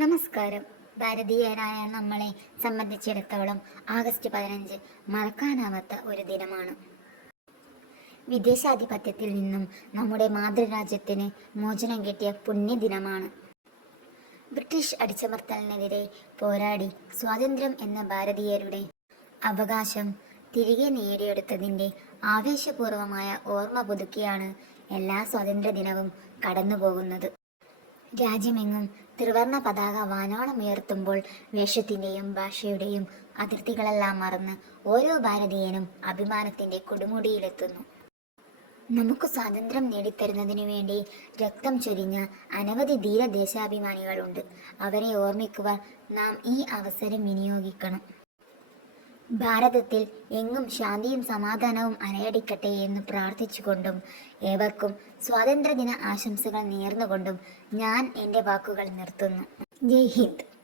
നമസ്കാരം. ഭാരതീയരായ നമ്മളെ സംബന്ധിച്ചിടത്തോളം ആഗസ്റ്റ് പതിനഞ്ച് മറക്കാനാവാത്ത ഒരു ദിനമാണ്. വിദേശാധിപത്യത്തിൽ നിന്നും നമ്മുടെ മാതൃരാജ്യത്തിന് മോചനം കിട്ടിയ പുണ്യദിനമാണ്. ബ്രിട്ടീഷ് അടിച്ചമർത്തലിനെതിരെ പോരാടി സ്വാതന്ത്ര്യം എന്ന ഭാരതീയരുടെ അവകാശം തിരികെ നേടിയെടുത്തതിന്റെ ആവേശപൂർവമായ ഓർമ്മ പുതുക്കിയാണ് എല്ലാ സ്വാതന്ത്ര്യ ദിനവും കടന്നുപോകുന്നത്. രാജ്യമെങ്ങും ത്രിവർണ പതാക വാനോളം ഉയർത്തുമ്പോൾ വേഷത്തിന്റെയും ഭാഷയുടെയും അതിർത്തികളെല്ലാം മറന്ന് ഓരോ ഭാരതീയനും അഭിമാനത്തിന്റെ കൊടുമുടിയിലെത്തുന്നു. നമുക്ക് സ്വാതന്ത്ര്യം നേടിത്തരുന്നതിനു വേണ്ടി രക്തം ചൊരിഞ്ഞ അനവധി ധീര ദേശാഭിമാനികളുണ്ട്. അവരെ ഓർമ്മിക്കുവാൻ നാം ഈ അവസരം വിനിയോഗിക്കണം. ഭാരതത്തിൽ എങ്ങും ശാന്തിയും സമാധാനവും അലയടിക്കട്ടെ എന്ന് പ്രാർത്ഥിച്ചുകൊണ്ടും ഏവർക്കും സ്വാതന്ത്ര്യദിന ആശംസകൾ നേർന്നുകൊണ്ടും ഞാൻ എന്റെ വാക്കുകൾ നിർത്തുന്നു. ജയ് ഹിന്ദ്.